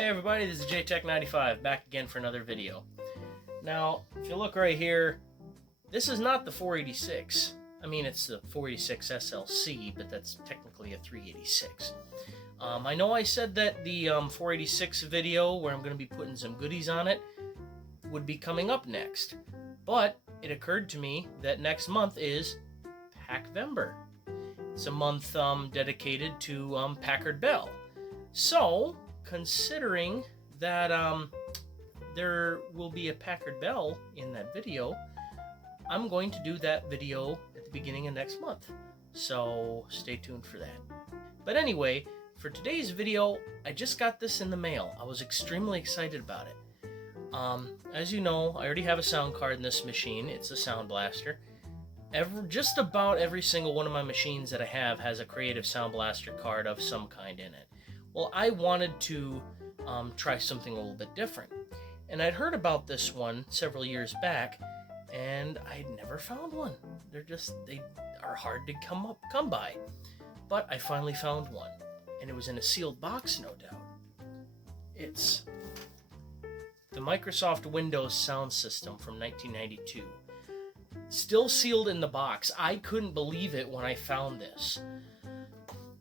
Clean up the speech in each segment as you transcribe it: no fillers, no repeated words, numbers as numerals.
Hey everybody, this is JTech95 back again for another video. Now, if you look right here, this is not the 486. I mean, it's the 486 SLC, but that's technically a 386. I know I said that the 486 video, where I'm going to be putting some goodies on it, would be coming up next. But it occurred to me that next month is Packvember. It's a month dedicated to Packard Bell. So, considering that there will be a Packard Bell in that video, I'm going to do that video at the beginning of next month. So, stay tuned for that. But anyway, for today's video, I just got this in the mail. I was extremely excited about it. As you know, I already have a sound card in this machine. It's a Sound Blaster. Just about every single one of my machines that I have has a Creative Sound Blaster card of some kind in it. Well, I wanted to try something a little bit different. And I'd heard about this one several years back, and I'd never found one. They are hard to come by. But I finally found one, and it was in a sealed box, no doubt. It's the Microsoft Windows sound system from 1992. Still sealed in the box. I couldn't believe it when I found this.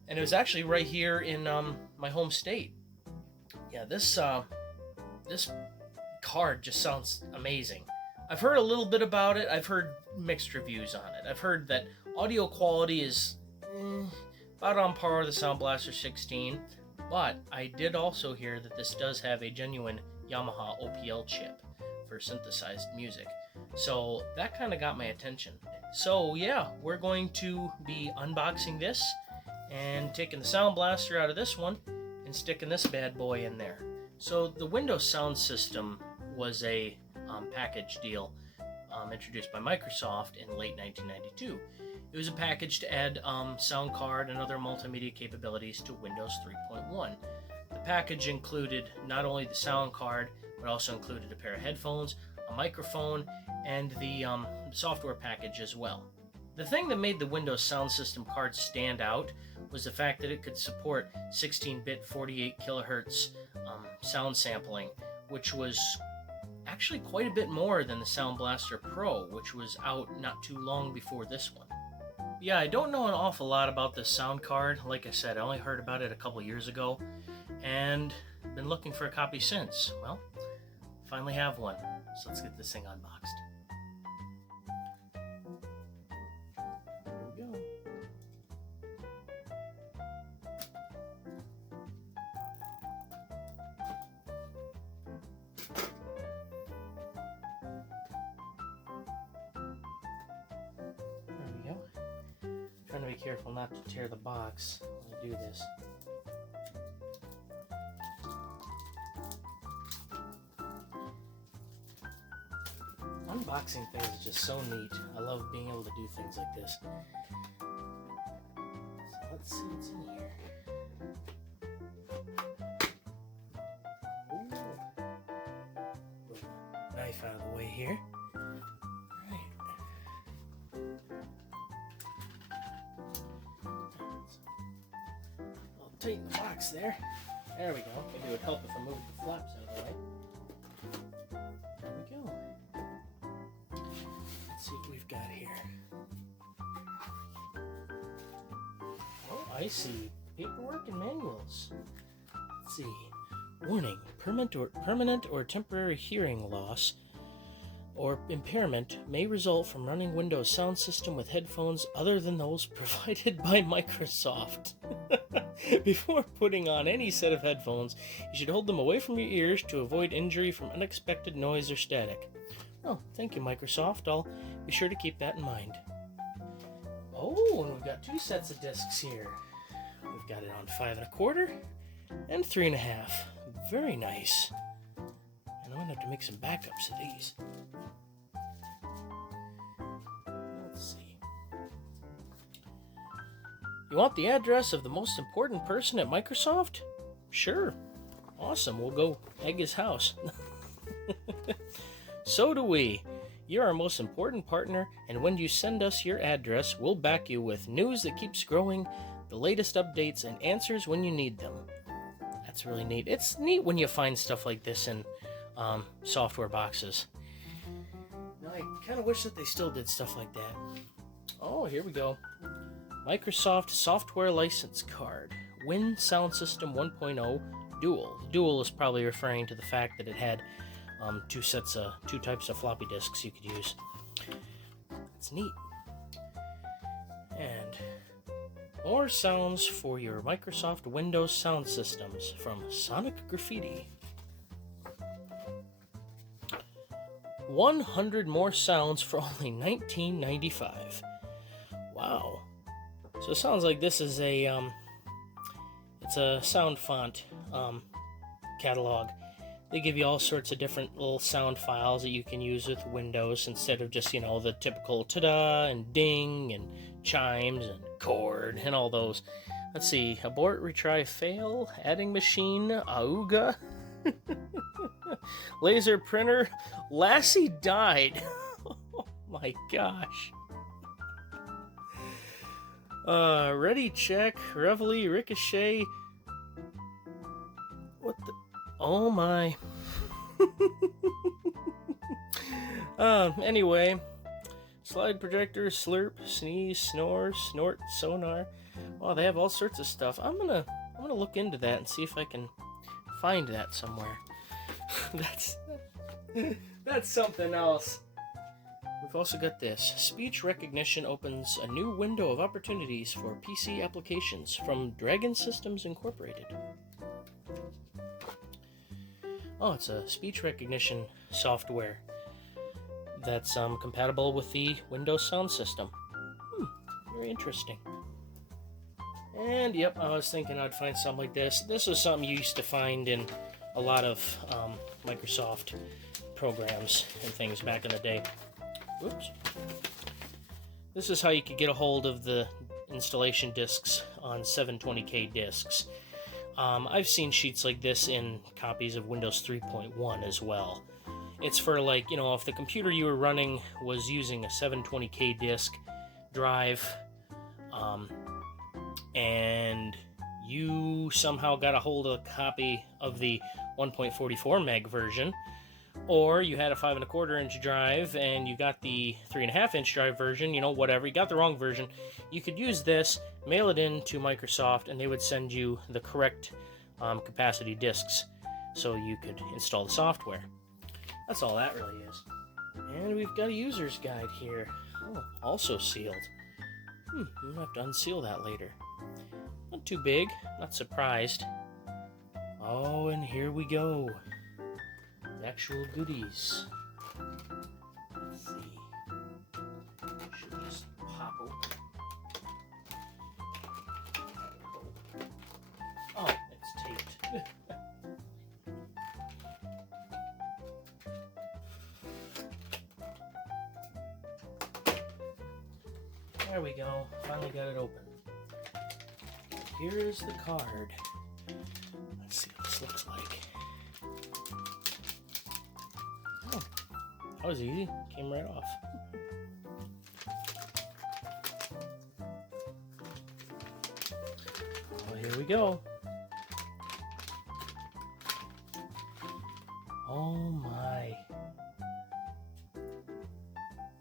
And it was actually right here in my home state. Yeah, this card just sounds amazing. I've heard a little bit about it. I've heard mixed reviews on it. I've heard that audio quality is about on par with the Sound Blaster 16, but I did also hear that this does have a genuine Yamaha OPL chip for synthesized music. So that kind of got my attention. So yeah, we're going to be unboxing this and taking the Sound Blaster out of this one and sticking this bad boy in there. So the Windows sound system was a package deal introduced by Microsoft in late 1992. It was a package to add sound card and other multimedia capabilities to Windows 3.1. The package included not only the sound card, but also included a pair of headphones, a microphone, and the software package as well. The thing that made the Windows sound system card stand out was the fact that it could support 16-bit 48 kilohertz sound sampling, which was actually quite a bit more than the Sound Blaster Pro, which was out not too long before this one. Yeah, I don't know an awful lot about this sound card. Like I said, I only heard about it a couple years ago, and been looking for a copy since. Well, finally have one, so let's get this thing unboxed. Trying to be careful not to tear the box when I do this. Unboxing things is just so neat. I love being able to do things like this. So let's see what's in here. Ooh. Put the knife out of the way here. Tighten the box there. There we go. Maybe it would help if I moved the flaps out of the way. There we go. Let's see what we've got here. Oh, I see. Paperwork and manuals. Let's see. Warning. Permanent or temporary hearing loss or impairment may result from running Windows sound system with headphones other than those provided by Microsoft. Before putting on any set of headphones, you should hold them away from your ears to avoid injury from unexpected noise or static. Oh, thank you, Microsoft. I'll be sure to keep that in mind. Oh, and we've got two sets of discs here. We've got it on 5 1/4 and 3 1/2. Very nice. And I'm going to have to make some backups of these. Let's see. You want the address of the most important person at Microsoft? Sure. Awesome. We'll go egg his house. So do we. You're our most important partner, and when you send us your address, we'll back you with news that keeps growing, the latest updates, and answers when you need them. That's really neat. It's neat when you find stuff like this in software boxes. Now, I kind of wish that they still did stuff like that. Oh, here we go. Microsoft Software License Card. Win Sound System 1.0 Dual. Dual is probably referring to the fact that it had two types of floppy disks you could use. It's neat. And more sounds for your Microsoft Windows sound systems from Sonic Graffiti. 100 more sounds for only $19.95. Wow. So it sounds like this is it's a sound font catalog. They give you all sorts of different little sound files that you can use with Windows instead of just, the typical ta-da and ding and chimes and chord and all those. Let's see. Abort, retry, fail, adding machine, auga, laser printer, Lassie died. Oh my gosh. Ready, check, reveille, ricochet. What the? Oh my. Anyway. Slide projector, slurp, sneeze, snore, snort, sonar. Wow, they have all sorts of stuff. I'm gonna look into that and see if I can find that somewhere. That's something else. We've also got this. Speech recognition opens a new window of opportunities for PC applications from Dragon Systems Incorporated. Oh, it's a speech recognition software that's compatible with the Windows sound system. Very interesting. And yep, I was thinking I'd find something like this. This was something you used to find in a lot of Microsoft programs and things back in the day. Whoops. This is how you could get a hold of the installation discs on 720K discs. I've seen sheets like this in copies of Windows 3.1 as well. It's for if the computer you were running was using a 720K disk drive, and you somehow got a hold of a copy of the 1.44 meg version, or you had a 5 1/4 inch drive and you got the 3.5 inch drive version, whatever, you got the wrong version, you could use this, mail it in to Microsoft, and they would send you the correct capacity disks so you could install the software. That's all that really is. And we've got a user's guide here. Oh, also sealed. I'm gonna have to unseal that later. Not too big, not surprised. Oh, and here we go. The actual goodies. Let's see. Should just pop open. Oh, it's taped. There we go. Finally got it open. Here is the card. Let's see what this looks like. Oh, that was easy. Came right off. Well, here we go. Oh my.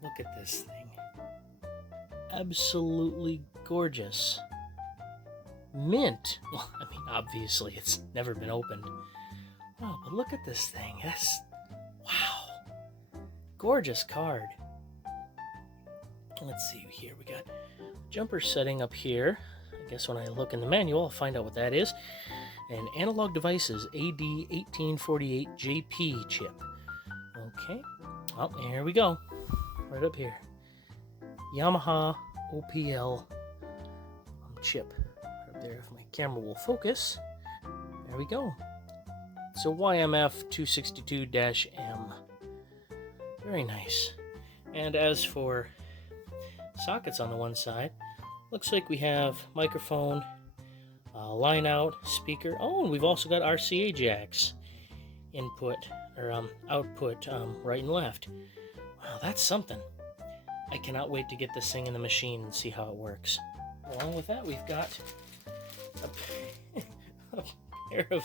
Look at this thing. Absolutely gorgeous. Mint. Well, obviously it's never been opened. Wow, but look at this thing. Wow. Gorgeous card. Let's see here. We got jumper setting up here. I guess when I look in the manual, I'll find out what that is. And analog devices AD1848JP chip. Okay. Oh, here we go. Right up here. Yamaha OPL chip. Right up there, if my camera will focus. There we go. It's a YMF 262-M. Very nice. And as for sockets on the one side, looks like we have microphone, line out, speaker. Oh, and we've also got RCA jacks. Input, or output, right and left. Wow, that's something. I cannot wait to get this thing in the machine and see how it works. Along with that, we've got a pair pair of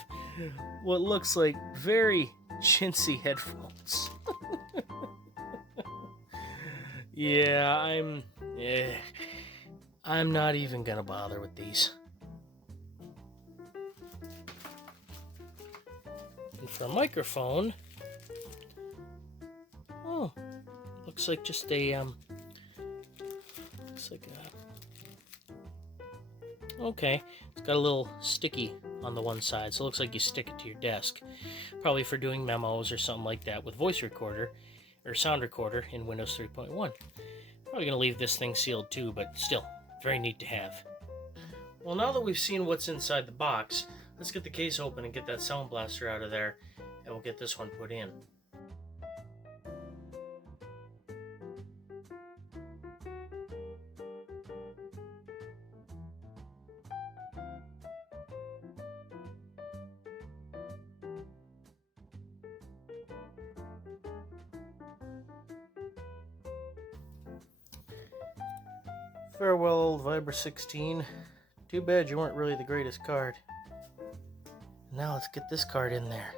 what looks like very chintzy headphones. Yeah, I'm not even gonna bother with these. And for a microphone, oh, looks like just a looks like a, okay, it's got a little sticky on the one side, so it looks like you stick it to your desk, probably for doing memos or something like that with voice recorder or sound recorder in Windows 3.1. Probably gonna leave this thing sealed too, but still, very neat to have. Well, now that we've seen what's inside the box, let's get the case open and get that sound blaster out of there, and we'll get this one put in. Farewell, old Vibra 16. Too bad you weren't really the greatest card. Now let's get this card in there.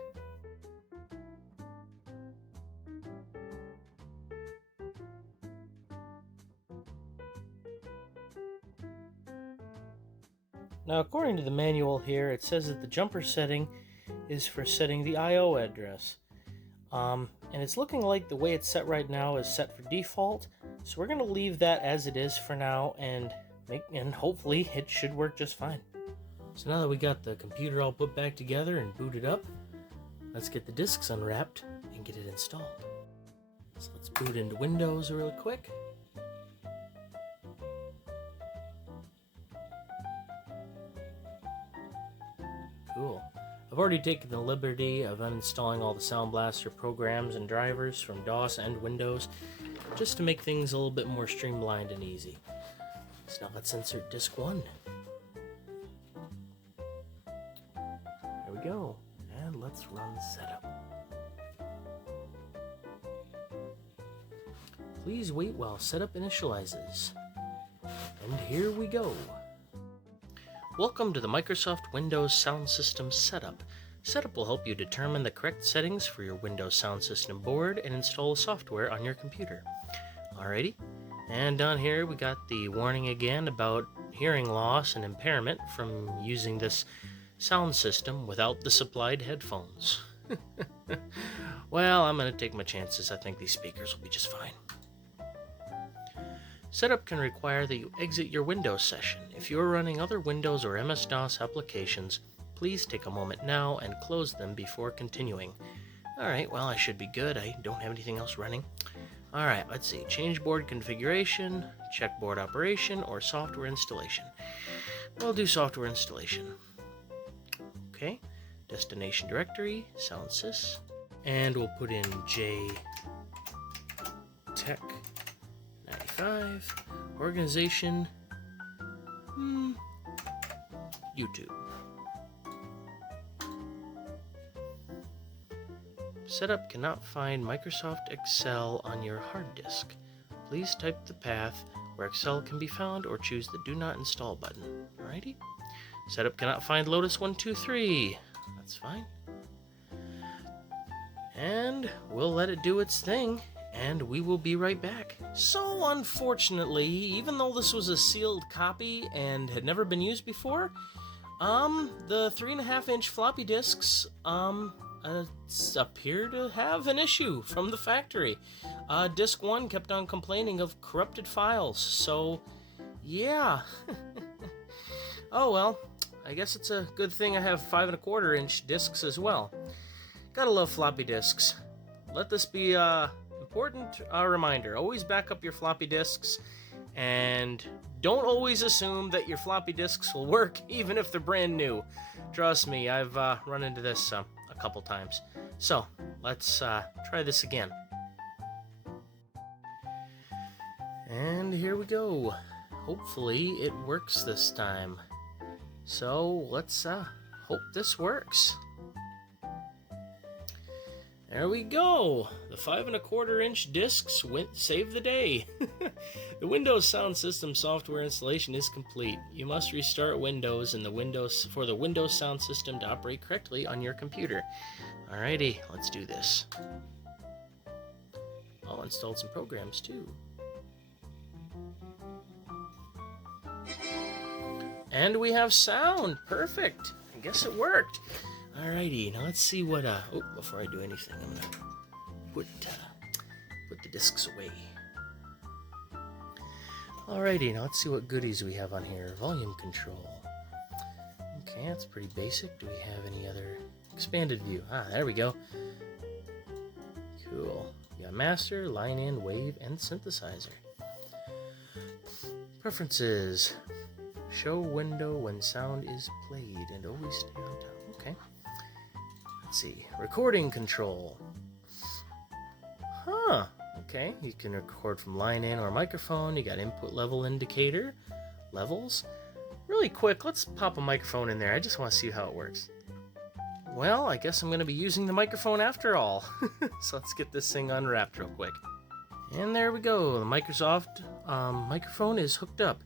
Now, according to the manual here, it says that the jumper setting is for setting the I/O address. And it's looking like the way it's set right now is set for default, so we're going to leave that as it is for now, and hopefully it should work just fine. So now that we got the computer all put back together and booted up, let's get the disks unwrapped and get it installed. So let's boot into Windows real quick. Cool. I've already taken the liberty of uninstalling all the Sound Blaster programs and drivers from DOS and Windows, just to make things a little bit more streamlined and easy. So now let's insert disk 1. There we go. And let's run setup. Please wait while setup initializes. And here we go. Welcome to the Microsoft Windows Sound System Setup. Setup will help you determine the correct settings for your Windows Sound System board and install the software on your computer. Alrighty, and down here we got the warning again about hearing loss and impairment from using this sound system without the supplied headphones. Well, I'm going to take my chances. I think these speakers will be just fine. Setup can require that you exit your Windows session. If you're running other Windows or MS-DOS applications, please take a moment now and close them before continuing. Alright, well, I should be good. I don't have anything else running. Alright, let's see. Change board configuration, check board operation, or software installation. We'll do software installation. Okay, destination directory, SoundSys, and we'll put in Tech 95, organization, YouTube. Setup cannot find Microsoft Excel on your hard disk. Please type the path where Excel can be found or choose the Do Not Install button. Alrighty. Setup cannot find Lotus 123. That's fine. And we'll let it do its thing, and we will be right back. So unfortunately, even though this was a sealed copy and had never been used before, the 3.5-inch floppy disks appear to have an issue from the factory. Disk 1 kept on complaining of corrupted files, so yeah. Oh well, I guess it's a good thing I have 5.25-inch disks as well. Gotta love floppy disks. Let this be a important reminder. Always back up your floppy disks, and don't always assume that your floppy disks will work even if they're brand new. Trust me, I've run into this a couple times. So let's try this again. And here we go. Hopefully it works this time. So let's hope this works. There we go. The 5 1/4 inch discs save the day. The Windows sound system software installation is complete. You must restart Windows and for the Windows sound system to operate correctly on your computer. Alrighty, let's do this. I'll install some programs too. And we have sound. Perfect. I guess it worked. Alrighty, now let's see what, before I do anything, I'm gonna put the discs away. Alrighty, now let's see what goodies we have on here. Volume control. Okay, that's pretty basic. Do we have any other expanded view? There we go. Cool. We got master, line in, wave, and synthesizer. Preferences. Show window when sound is played and always stay on top. Okay. Let's see. Recording control. Okay. You can record from line in or microphone. You got input level indicator. Levels. Really quick, let's pop a microphone in there. I just want to see how it works. Well, I guess I'm going to be using the microphone after all. So let's get this thing unwrapped real quick. And there we go. The Microsoft microphone is hooked up.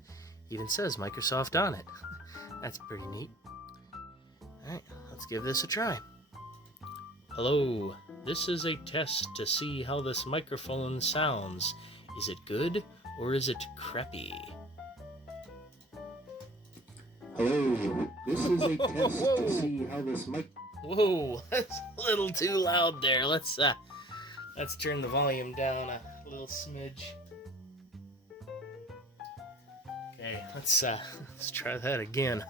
Even says Microsoft on it. That's pretty neat. Alright, let's give this a try. Hello, this is a test to see how this microphone sounds. Is it good or is it crappy? Hello, this is a test to see how this mic... Whoa, that's a little too loud there. Let's turn the volume down a little smidge. Okay, let's try that again.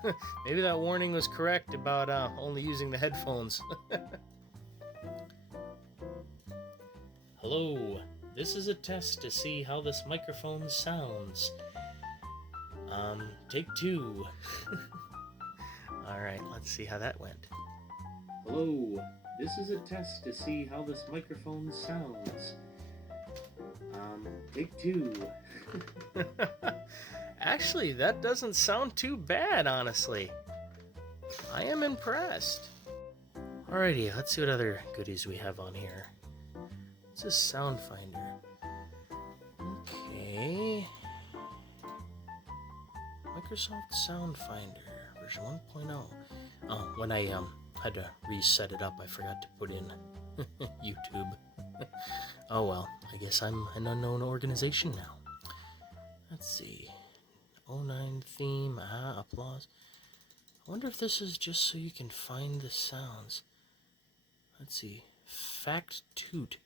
Maybe that warning was correct about only using the headphones. Hello, this is a test to see how this microphone sounds. Take 2. Alright, let's see how that went. Hello, this is a test to see how this microphone sounds. Take 2. Actually, that doesn't sound too bad, honestly. I am impressed. Alrighty, let's see what other goodies we have on here. What's this sound finder? Okay. Microsoft Sound Finder, version 1.0. Oh, when I had to reset it up, I forgot to put in YouTube. Oh well, I guess I'm an unknown organization now. Let's see. 09 theme, applause. I wonder if this is just so you can find the sounds. Let's see. Fact toot.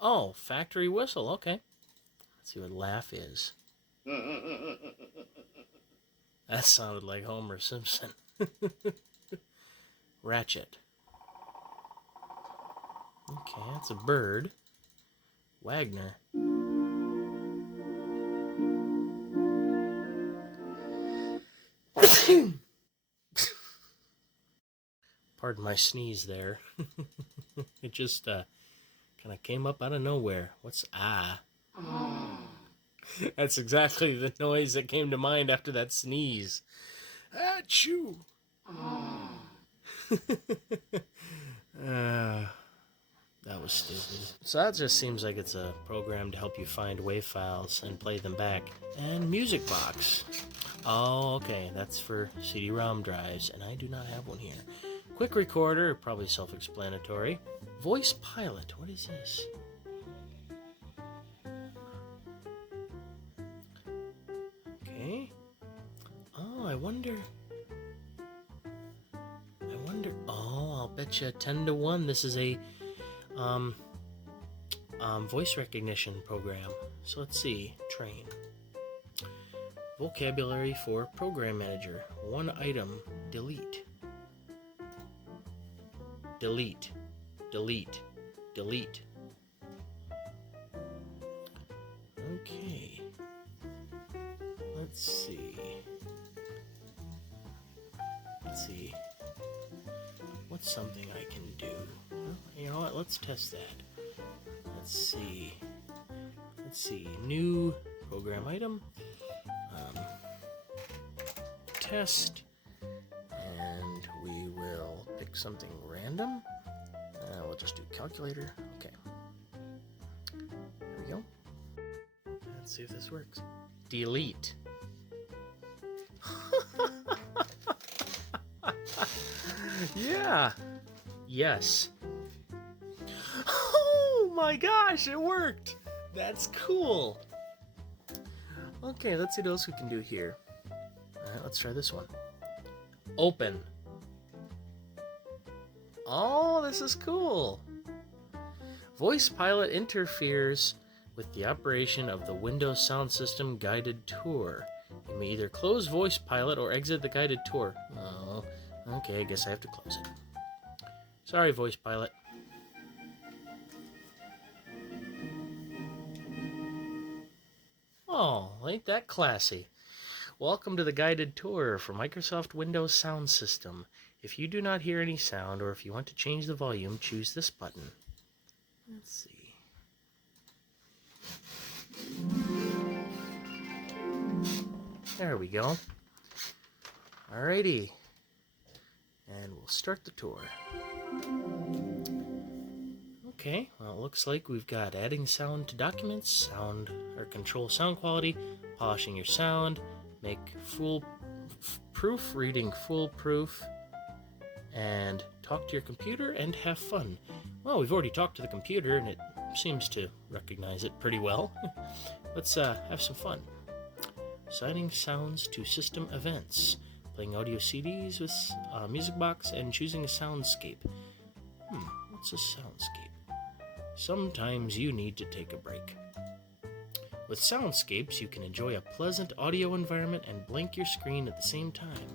Oh, factory whistle, okay. Let's see what laugh is. That sounded like Homer Simpson. Ratchet. Okay, that's a bird. Wagner. Pardon my sneeze there. It just kind of came up out of nowhere. What's ah? That's exactly the noise that came to mind after that sneeze. Achoo! That was stupid. So that just seems like it's a program to help you find WAV files and play them back. And Music Box. Oh, okay, that's for CD-ROM drives, and I do not have one here. Quick Recorder, probably self-explanatory. Voice Pilot, what is this? Okay. Oh, I wonder. Oh, I'll bet you 10 to 1 this is a voice recognition program. So let's see. Train. Vocabulary for Program Manager. 1 item. Delete. Delete. Delete. Delete. Okay. Let's see. What's something I can do? Well, you know what? Let's test that. Let's see. New program item. Test. And we will pick something random. we'll just do calculator. Okay. There we go. Let's see if this works. Delete. Yeah. Yes. Oh my gosh, it worked. That's cool. Okay, let's see what else we can do here. Alright, let's try this one. Open. Oh, this is cool. Voice Pilot interferes with the operation of the Windows Sound System guided tour. You may either close Voice Pilot or exit the guided tour. Oh, okay, I guess I have to close it. Sorry, Voice Pilot. Oh, ain't that classy? Welcome to the guided tour for Microsoft Windows Sound System. If you do not hear any sound, or if you want to change the volume, choose this button. Let's see. There we go. Alrighty. And we'll start the tour. Okay, well, it looks like we've got adding sound to documents, sound or control sound quality, polishing your sound, make reading foolproof, and talk to your computer and have fun. Well, we've already talked to the computer and it seems to recognize it pretty well. Let's have some fun. Assigning sounds to system events, playing audio CDs with a music box, and choosing a soundscape. What's a soundscape? Sometimes you need to take a break. With soundscapes, you can enjoy a pleasant audio environment and blank your screen at the same time.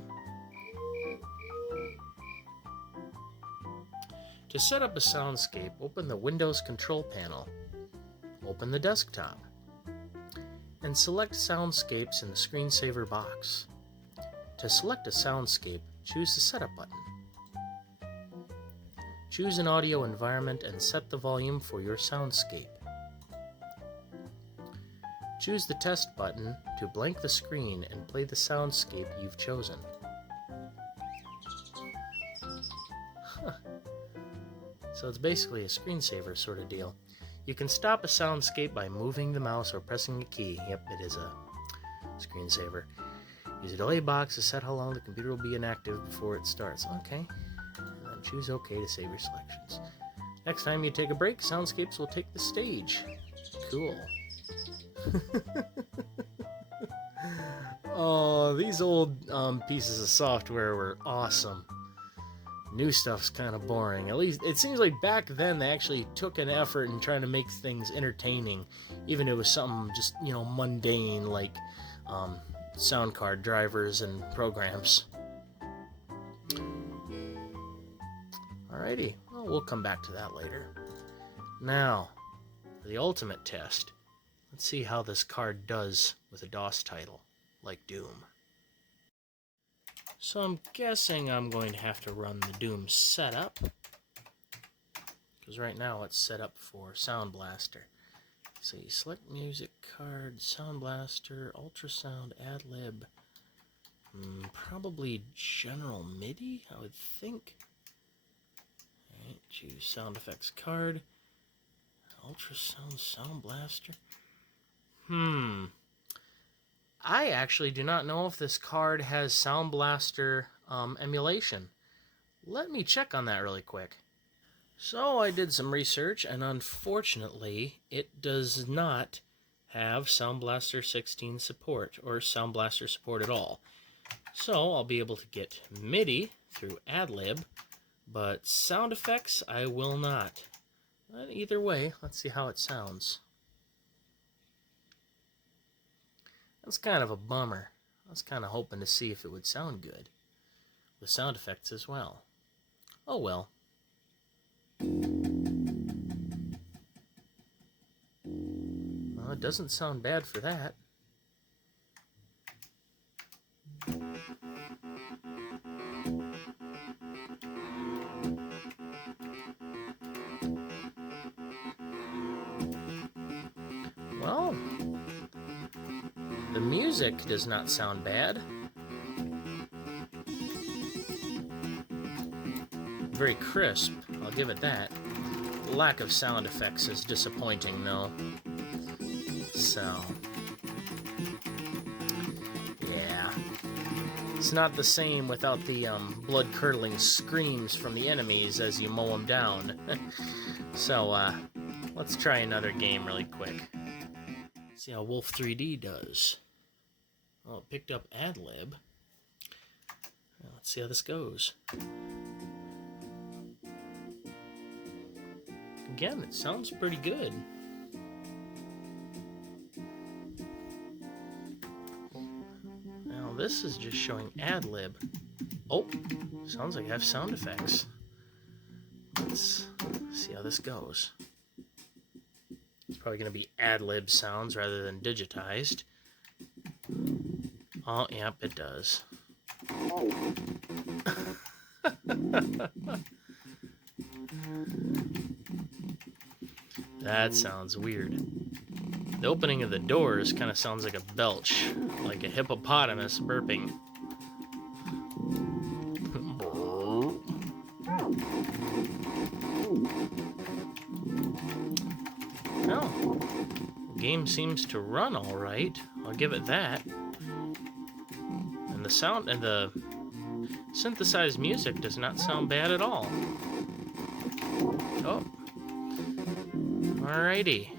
To set up a soundscape, open the Windows Control Panel. Open the desktop. And select Soundscapes in the screensaver box. To select a soundscape, choose the Setup button. Choose an audio environment and set the volume for your soundscape. Choose the Test button to blank the screen and play the soundscape you've chosen. So it's basically a screensaver sort of deal. You can stop a soundscape by moving the mouse or pressing a key. Yep, it is a screensaver. Use a delay box to set how long the computer will be inactive before it starts. Okay. And then choose OK to save your selections. Next time you take a break, soundscapes will take the stage. Cool. Oh, these old pieces of software were awesome. New stuff's kind of boring. At least it seems like back then they actually took an effort in trying to make things entertaining, even if it was something just, mundane like sound card drivers and programs. Alrighty, well, we'll come back to that later. Now, for the ultimate test, let's see how this card does with a DOS title, like Doom. So I'm guessing I'm going to have to run the Doom setup, because right now it's set up for Sound Blaster. So you select music card, Sound Blaster, ultrasound, ad lib, probably general MIDI, I would think. Alright, choose sound effects card, ultrasound, Sound Blaster. I actually do not know if this card has Sound Blaster emulation. Let me check on that really quick. So I did some research, and unfortunately, it does not have Sound Blaster 16 support, or Sound Blaster support at all. So I'll be able to get MIDI through AdLib, but sound effects I will not. But either way, let's see how it sounds. That's kind of a bummer. I was kind of hoping to see if it would sound good, with sound effects as well. Oh well. Well, it doesn't sound bad for that. Well, the music does not sound bad. Very crisp, I'll give it that. lack of sound effects is disappointing, though. So, yeah. It's not the same without the blood-curdling screams from the enemies as you mow them down. So, let's try another game really quick. See how Wolf 3D does. Oh, it picked up ad-lib. Let's see how this goes. Again, it sounds pretty good. Now this is just showing ad-lib. Oh, sounds like I have sound effects. Let's see how this goes. It's probably going to be ad-lib sounds rather than digitized. Oh, yep, it does. That sounds weird. The opening of the doors kind of sounds like a belch, like a hippopotamus burping. Well, the game seems to run all right. I'll give it that. And the sound and the synthesized music does not sound bad at all. Oh. Alrighty.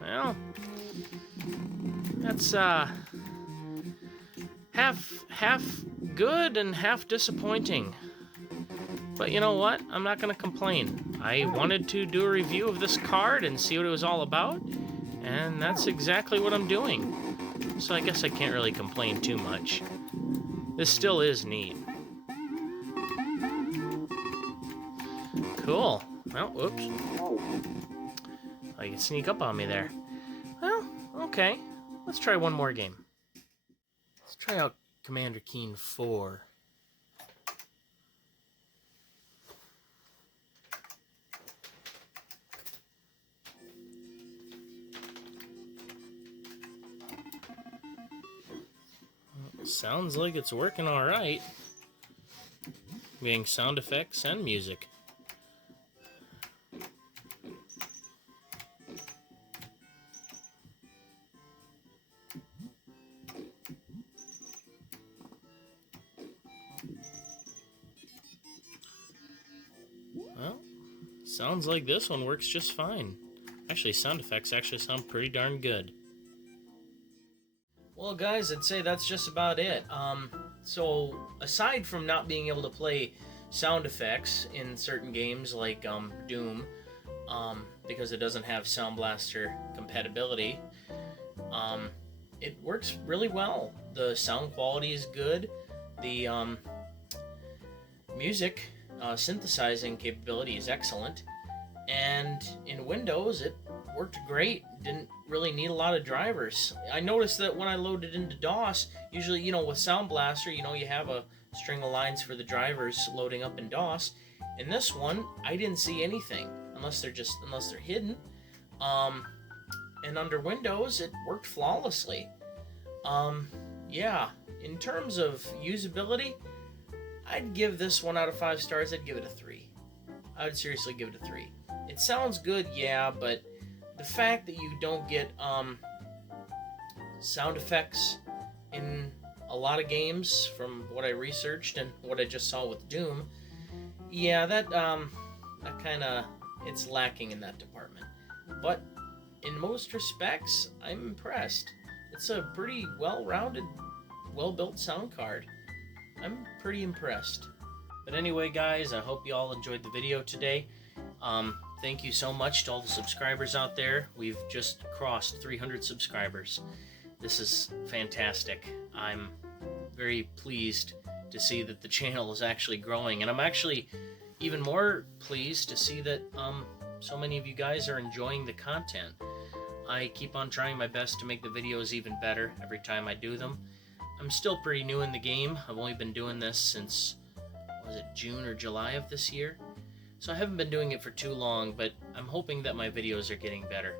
Well, that's half good and half disappointing. But you know what? I'm not going to complain. I wanted to do a review of this card and see what it was all about, and that's exactly what I'm doing. So I guess I can't really complain too much. This still is neat. Cool. Well, whoops. Oh, you can sneak up on me there. Well, okay. Let's try one more game. Let's try out Commander Keen 4. Sounds like it's working all right. Getting sound effects and music. Well, sounds like this one works just fine. Actually, sound effects actually sound pretty darn good. Well, guys, I'd say that's just about it. So, aside from not being able to play sound effects in certain games like Doom, because it doesn't have Sound Blaster compatibility, it works really well. The sound quality is good. The music synthesizing capability is excellent. And in Windows, it worked great. Didn't really need a lot of drivers. I noticed that when I loaded into DOS, usually, you know, with Sound Blaster, you know, you have a string of lines for the drivers loading up in DOS. In this one, I didn't see anything unless they're hidden. And under Windows, it worked flawlessly. Yeah, in terms of usability, I'd give this 1 out of 5 stars. I'd give it a 3. I would seriously give it a 3. It sounds good, yeah, but the fact that you don't get sound effects in a lot of games, from what I researched and what I just saw with Doom, yeah, that kind of, it's lacking in that department. But in most respects, I'm impressed. It's a pretty well-rounded, well-built sound card. I'm pretty impressed. But anyway, guys, I hope you all enjoyed the video today. Thank you so much to all the subscribers out there. We've just crossed 300 subscribers. This is fantastic. I'm very pleased to see that the channel is actually growing, and I'm actually even more pleased to see that so many of you guys are enjoying the content. I keep on trying my best to make the videos even better every time I do them. I'm still pretty new in the game. I've only been doing this since, was it June or July of this year? So I haven't been doing it for too long, but I'm hoping that my videos are getting better.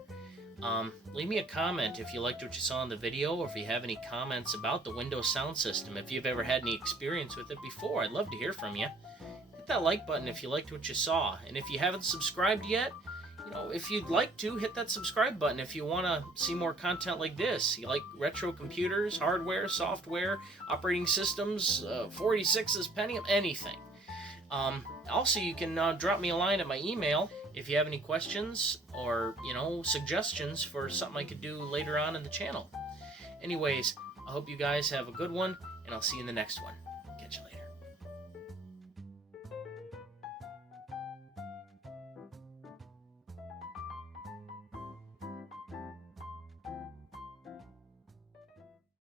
Leave me a comment if you liked what you saw in the video, or if you have any comments about the Windows sound system. If you've ever had any experience with it before, I'd love to hear from you. Hit that like button if you liked what you saw, and if you haven't subscribed yet, if you'd like to, hit that subscribe button if you want to see more content like this. You like retro computers, hardware, software, operating systems, 46s, Pentium, anything. Also, you can drop me a line at my email if you have any questions or, suggestions for something I could do later on in the channel. Anyways, I hope you guys have a good one, and I'll see you in the next one.